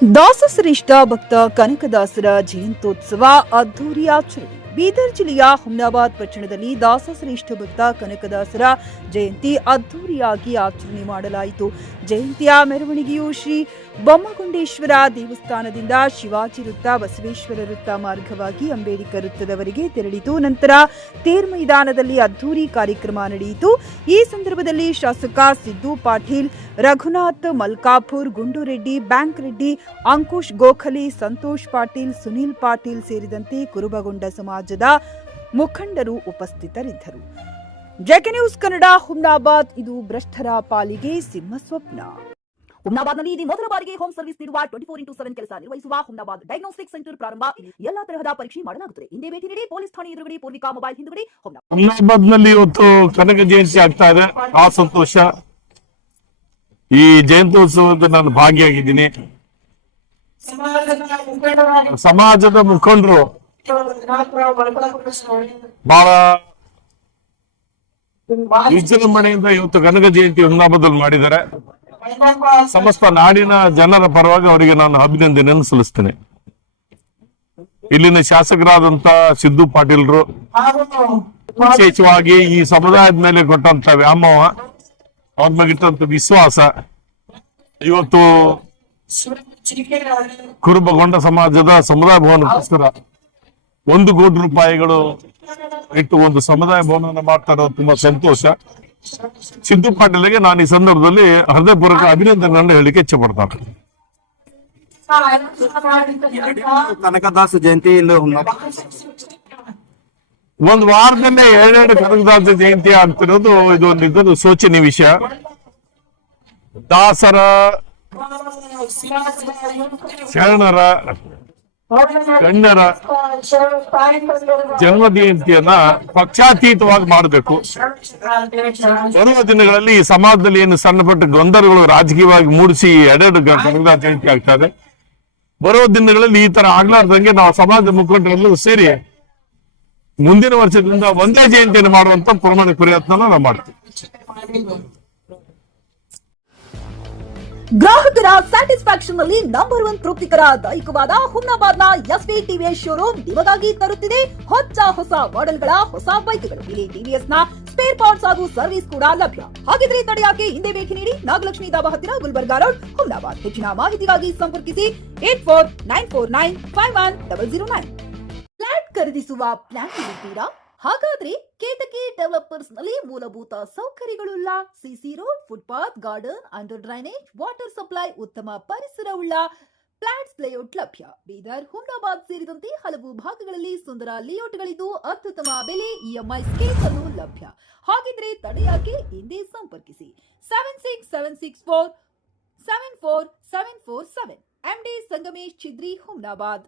ದಾಸಶ್ರೇಷ್ಠ ಭಕ್ತ ಕನಕದಾಸರ ಜಯಂತ್ಯೋತ್ಸವ ಅದ್ದೂರಿ ಆಚರಣೆ. ಬೀದರ್ ಜಿಲ್ಲೆಯ ಹುಮ್ನಾಬಾದ್ ಪಟ್ಟಣದಲ್ಲಿ ದಾಸಶ್ರೇಷ್ಠ ಭಕ್ತ ಕನಕದಾಸರ ಜಯಂತಿ ಅದ್ದೂರಿಯಾಗಿ ಆಚರಣೆ ಮಾಡಲಾಯಿತು. ಜಯಂತಿಯ ಮೆರವಣಿಗೆಯು ಶ್ರೀ ಬೊಮ್ಮಗುಂಡೇಶ್ವರ ದೇವಸ್ಥಾನದಿಂದ ಶಿವಾಜಿ ವೃತ್ತ, ಬಸವೇಶ್ವರ ವೃತ್ತ ಮಾರ್ಗವಾಗಿ ಅಂಬೇಡ್ಕರ್ ವೃತ್ತದವರೆಗೆ ತೆರಳಿತು. ನಂತರ ತೇರ್ ಮೈದಾನದಲ್ಲಿ ಅದ್ದೂರಿ ಕಾರ್ಯಕ್ರಮ ನಡೆಯಿತು. ಈ ಸಂದರ್ಭದಲ್ಲಿ ಶಾಸಕ ಸಿದ್ದು ಪಾಟೀಲ್, ರಘುನಾಥ್ ಮಲ್ಕಾಪುರ್, ಗುಂಡು ರೆಡ್ಡಿ, ಬ್ಯಾಂಕ್ ರೆಡ್ಡಿ, ಅಂಕುಶ್ ಗೋಖಲೆ, ಸಂತೋಷ್ ಪಾಟೀಲ್, ಸುನೀಲ್ ಪಾಟೀಲ್ ಸೇರಿದಂತೆ ಕುರುಬಗೊಂಡ ಸಮಾಜದ ಮುಖಂಡರು ಉಪಸ್ಥಿತರಿದ್ದರು. JK news Kannada, Humnabad. ಇದು ಭ್ರಷ್ಟರ ಪಾಲಿಗೆ ಸಿಂಹ ಸ್ವಪ್ನ. ಹುಮ್ನಾಬಾದ್ನಲ್ಲಿ ಇದು ಮೊದಲ ಬಾರಿಗೆ ಹೋಮ್ ಸರ್ವಿಸ್ ನೀಡುವ 24x7 ಕೆಲಸ ನಿರ್ವಹಿಸುವ ಹುಮ್ನಾಬಾದ್ ಡಯಾಗ್ನೋಸ್ಟಿಕ್ ಸೆಂಟರ್ ಪ್ರಾರಂಭ. ಎಲ್ಲಾ ತರಹದ ಪರೀಕ್ಷೆ ಮಾಡಲಾಗುತ್ತದೆ. ಹಿಂದೆ ಭೇಟಿ ನೀಡಿ. ಪೊಲೀಸ್ ಠಾಣೆ ಎದುರುಗಡೆ, ಪೂರ್ವಿಕಾ ಮೊಬೈಲ್ ಹಿಂದುಗಡೆ, ಹುಮ್ನಾಬಾದ್ನಲ್ಲಿ ಇವತ್ತು ಕನಕ ಜಯಂತಿ ಆಗ್ತಾ ಇದೆ. ಆ ಸಂತೋಷ. ಈ ಜಯಂತ್ಯೋತ್ಸವದ ನಾನು ಭಾಗಿಯಾಗಿದ್ದೀನಿ. ಸಮಾಜದ ಮುಖಂಡರು ಬಹಳ ವಿಜೃಂಭಣೆಯಿಂದ ಇವತ್ತು ಕನಕ ಜಯಂತಿ ಹುಮ್ನಾಬಾದಲ್ಲಿ ಮಾಡಿದ್ದಾರೆ. ಸಮಸ್ತ ನಾಡಿನ ಜನರ ಪರವಾಗಿ ಅವರಿಗೆ ನಾನು ಅಭಿನಂದನೆಯನ್ನು ಸಲ್ಲಿಸ್ತೇನೆ. ಇಲ್ಲಿನ ಶಾಸಕರಾದಂತ ಸಿದ್ದು ಪಾಟೀಲ್ರು ವಿಶೇಷವಾಗಿ ಈ ಸಮುದಾಯದ ಮೇಲೆ ಕೊಟ್ಟಂತ ವ್ಯಾಮೋಹ, ಅವ್ರ ಮೇಲಿಟ್ಟಂತ ವಿಶ್ವಾಸ, ಇವತ್ತು ಕುರುಬಗೊಂಡ ಸಮಾಜದ ಸಮುದಾಯ ಭವನಕ್ಕೋಸ್ಕರ 1 ಕೋಟಿ ರೂಪಾಯಿಗಳು ಇಟ್ಟು ಒಂದು ಸಮುದಾಯ ಭವನ ಮಾಡ್ತಾ ಇರೋದು ತುಂಬಾ ಸಂತೋಷ. ಸಿದ್ದು ಪಾಟೀಲ್ಗೆ ನಾನು ಈ ಸಂದರ್ಭದಲ್ಲಿ ಹೃದಯಪೂರ್ವಕ ಅಭಿನಂದನೆಯನ್ನು ಹೇಳಿಕೆ ಇಚ್ಛೆ ಪಡ್ತಾರೆ. ಕನಕದಾಸ ಜಯಂತಿ ಒಂದು ವಾರದಲ್ಲೇ 2 ಕನಕದಾಸ ಜಯಂತಿ ಆಗ್ತಿರೋದು ಇದೊಂದು ಶೋಚನೀಯ ವಿಷಯ. ದಾಸರ, ಶರಣರ, ಗಣ್ಯರ ಜನ್ಮ ಜಯಂತಿಯನ್ನ ಪಕ್ಷಾತೀತವಾಗಿ ಮಾಡಬೇಕು. ಬರುವ ದಿನಗಳಲ್ಲಿ ಈ ಸಮಾಜದಲ್ಲಿ ಏನು ಸಣ್ಣ ಪಟ್ಟ ಗೊಂದಲಗಳು ರಾಜಕೀಯವಾಗಿ ಮೂಡಿಸಿ 2 ಕನಕದಾಸ ಜಯಂತಿ ಆಗ್ತಾ ಇದೆ. ಬರುವ ದಿನಗಳಲ್ಲಿ ಈ ತರ ಆಗ್ಲಾರ್ದಂಗೆ ನಾವು ಸಮಾಜದ ಮುಖಂಡರೆಲ್ಲರೂ ಸೇರಿ ಮುಂದಿನ ವರ್ಷದಿಂದ ಒಂದೇ ಜಯಂತಿಯನ್ನು ಮಾಡುವಂತ ಪ್ರಾಮಾಣಿಕ ಪ್ರಯತ್ನ ನಾವು ಮಾಡ್ತೀವಿ. ಗ್ರಾಹಕರ ಸ್ಯಾಟಿಸ್ಫ್ಯಾಕ್ಷನ್ ನಲ್ಲಿ ನಂಬರ್ 1 ತೃಪ್ತಿಕರ ದೈಹಿಕವಾದ ಹುಮ್ನಾಬಾದ್ನ ಎಸ್ವಿ ಟಿವಿಎಸ್ ಶೋರೂಮ್ ನಿಮಗಾಗಿ ತರುತ್ತಿದೆ ಹೊಸ ಮಾಡೆಲ್ಗಳ ಹೊಸ ಬೈಕ್ಗಳು. ಇಲ್ಲಿ ಟಿವಿಎಸ್ ನ ಸ್ಪೇರ್ ಪಾರ್ಟ್ಸ್ ಹಾಗೂ ಸರ್ವಿಸ್ ಕೂಡ ಲಭ್ಯ. ಹಾಗಿದ್ರೆ ತಡೆಯಾಕೆ ಹಿಂದೆ ಭೇಟಿ ನೀಡಿ. ನಾಗಲಕ್ಷ್ಮಿ ದಾಬಾ ಹತ್ತಿರ, ಗುಲ್ಬರ್ಗಾ ರೋಡ್, ಹುಮ್ನಾಬಾದ್. ಹೆಚ್ಚಿನ ಮಾಹಿತಿಗಾಗಿ ಸಂಪರ್ಕಿಸಿ 8494951009. ಫ್ಲಾಟ್ ಖರೀದಿಸುವ ಪ್ಲಾನ್ ಇದ್ದೀರಾ? ಹಾಗಾದ್ರೆ ಕೇತಕಿ ಡೆವಲಪರ್ಸ್ ನಲ್ಲಿ ಮೂಲಭೂತ ಸೌಕರ್ಯಗಳುಳ್ಳ CC road, footpath, garden, under drainage, water supply, ಉತ್ತಮ ಪರಿಸರವುಳ್ಳ ಫ್ಲಾಟ್ಸ್ ಲೇಔಟ್ ಲಭ್ಯ. ಬೀದರ್, ಹುಮ್ನಾಬಾದ್ ಸೇರಿದಂತೆ ಹಲವು ಭಾಗಗಳಲ್ಲಿ ಸುಂದರ ಲೇಔಟ್ಗಳಿದ್ದು ಅತ್ಯುತ್ತಮ ಬೆಲೆ, ಇಎಂಐ ಸ್ಕೀಮ್ಸ್ ಅನ್ನು ಲಭ್ಯ. ಹಾಗಿದ್ರೆ ತಡೆಯಾಕೆ ಹಿಂದೆ ಸಂಪರ್ಕಿಸಿ 76764 74747. MD ಸಂಗಮೇಶ್ ಚಿದ್ರಿ, ಹುಮ್ನಾಬಾದ್.